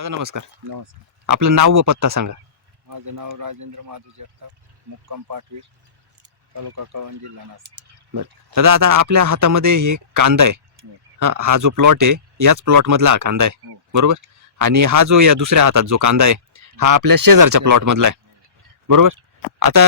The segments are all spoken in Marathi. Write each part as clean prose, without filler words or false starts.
दादा नमस्कार. नमस्कार. आपलं नाव व पत्ता सांगा. माझं नाव राजेंद्र माधव जगताप, मुक्काम पाटवीर, तालुका कळवण, जिल्हा नाशिक. दादा आता आपल्या हातामध्ये हे कांदा आहे. हो. हा जो प्लॉट आहे याच प्लॉट मधला हा कांदा आहे, हो. बरोबर. आणि हा जो या दुसऱ्या हातात जो कांदा आहे हा आपल्या शेजारच्या प्लॉट मधला आहे, बरोबर. आता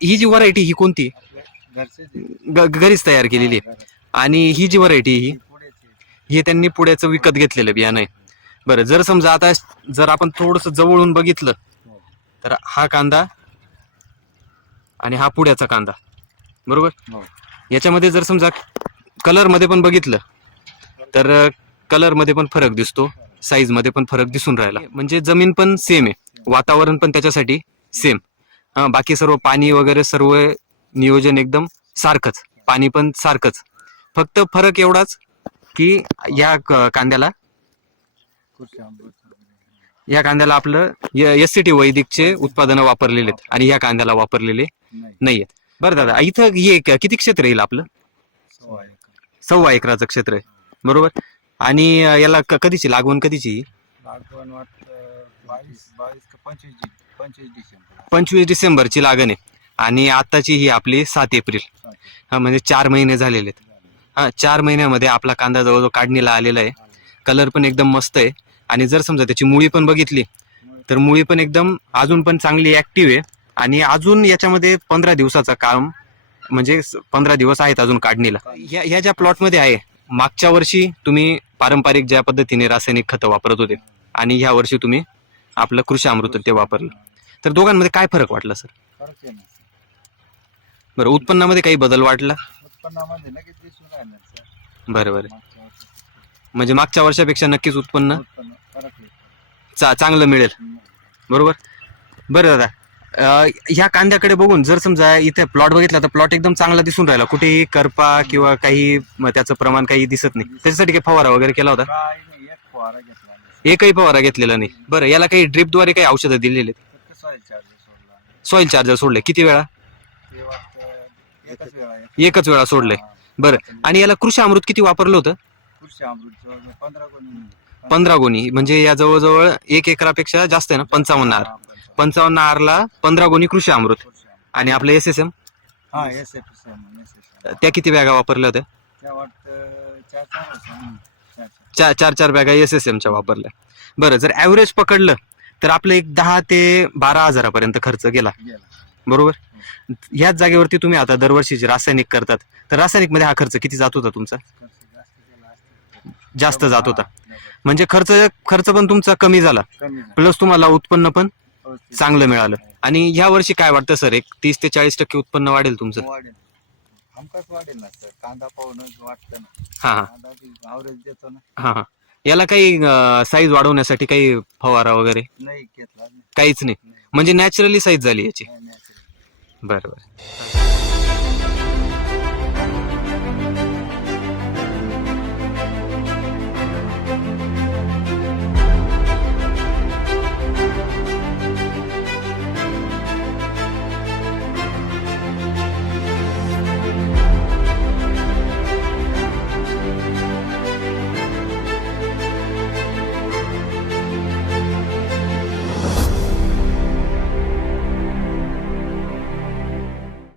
ही जी व्हरायटी ही कोणती? आपल्या घरचेच आहे. घरीच तयार केलेली आहे. आणि ही जी व्हरायटी ही ही पुढेच आहे. हे त्यांनी पुण्याचं विकत घेतलेलं बियाणं आहे. बरं, जर समजा आता जर आपण थोडस जवळून बघितलं हो. तर हा कांदा आणि हा पुण्याचा कांदा, बरोबर. हो. याच्यामध्ये जर समजा कलर मध्ये पण बघितलं तर कलर मध्ये पण फरक दिसतो, साईज मध्ये पण फरक दिसून राहिला. म्हणजे जमीन पण सेम आहे, वातावरण पण त्याच्यासाठी सेम. बाकी सर्व पाणी वगैरे सर्व नियोजन एकदम सारखंच, पाणी पण सारखंच. फक्त फरक एवढाच की या कांद्याला कृषी अमृत आपलं SCT वैदिकचे उत्पादनं वापरलेले आहेत आणि या कांद्याला वापरलेले नाही. नाहीयेत. बरं दादा, इथं हे किती क्षेत्र येईल आपलं? 1.25 एकर. 1.25 एकराचं क्षेत्र आहे, बरोबर. आणि याला कधीची लागवण कधीची? लागवण वाटतं 22 का 25 डिसेंबर. 25 डिसेंबरची लागण आहे आणि आताची ही आपली 7 एप्रिल. म्हणजे 4 महिने झालेले आहेत. 4 महिन्यामध्ये आपला कांदा जवळजवळ काढणीला आलेला आहे. कलर पण एकदम मस्त आहे. आणि जर समजा त्याची मुळी पण बघितली तर मुळी पण एकदम अजून पण चांगली ऍक्टिव्ह आहे. आणि अजून याच्यामध्ये 15 दिवसाचा काम, म्हणजे 15 दिवस आहेत अजून काढणीला. ह्या ज्या प्लॉटमध्ये आहे, मागच्या वर्षी तुम्ही पारंपरिक ज्या पद्धतीने रासायनिक खतं वापरत होते आणि ह्या वर्षी तुम्ही आपलं कृषी अमृत ते वापरलं, तर दोघांमध्ये काय फरक वाटला सर? फरक आहे ना. बरं, उत्पन्नामध्ये काही बदल वाटला? उत्पन्नामध्ये नक्कीच दिसून राहिलं सर. बरं बरं, मागच्या वर्षी म्हणजे मागच्या वर्षापेक्षा नक्कीच उत्पन्न उत्पन्न फरक आहे. चांगलं मिळेल, बरोबर. बरं दादा, ह्या कांद्याकडे बघून जर समजा इथे प्लॉट बघितला तर प्लॉट एकदम चांगला दिसून राहिला, कुठेही करपा किंवा काही त्याचं प्रमाण काही दिसत नाही. त्याच्यासाठी काही फवारा वगैरे केला होता? काय नाही, एक फवारा घेतला नाही. एकही फवारा घेतलेला नाही. बरं, याला काही ड्रिपद्वारे काही औषधं दिलेले? फक्त सॉइल चार्जर सोडला. सॉइल चार्जर सोडले? किती वेळा? ते वाटतं एकच वेळा एकच वेळा सोडले. बरं, आणि याला कृषी अमृत किती वापरलं होतं? कृषी अमृत 15 गुणी. 15 गोणी, म्हणजे या जवळजवळ 1 एकरापेक्षा जास्त आहे ना. 55 आर. 55 आरला 15 गोणी कृषी अमृत. आणि आपलं SSM हा SFM. त्या किती बॅगा वापरल्या होत्या? त्या वाटतं 4 बॅगा SSMच्या वापरल्या. बरं, जर ऍव्हरेज पकडलं तर आपलं एक 10 ते 12 हजारापर्यंत खर्च गेला, बरोबर. ह्याच जागेवरती तुम्ही आता दरवर्षीचे रासायनिक करतात, तर रासायनिक मध्ये हा खर्च किती जात होता तुमचा? जास्त जात होता. म्हणजे खर्च पण तुमचा कमी झाला, प्लस तुम्हाला उत्पन्न पण चांगलं मिळालं. आणि ह्या वर्षी काय वाटतं सर, एक 30 ते 40% उत्पन्न वाढेल तुमचं? हमखास वाढेल ना सर. कांदा पाहून वाटतं ना. हा ॲव्हरेज देतो ना. हा. याला काही साईज वाढवण्यासाठी काही फवारा वगैरे नाही घेतला. काहीच नाही, म्हणजे नॅचरली साईज झाली याची. नाही. बरं.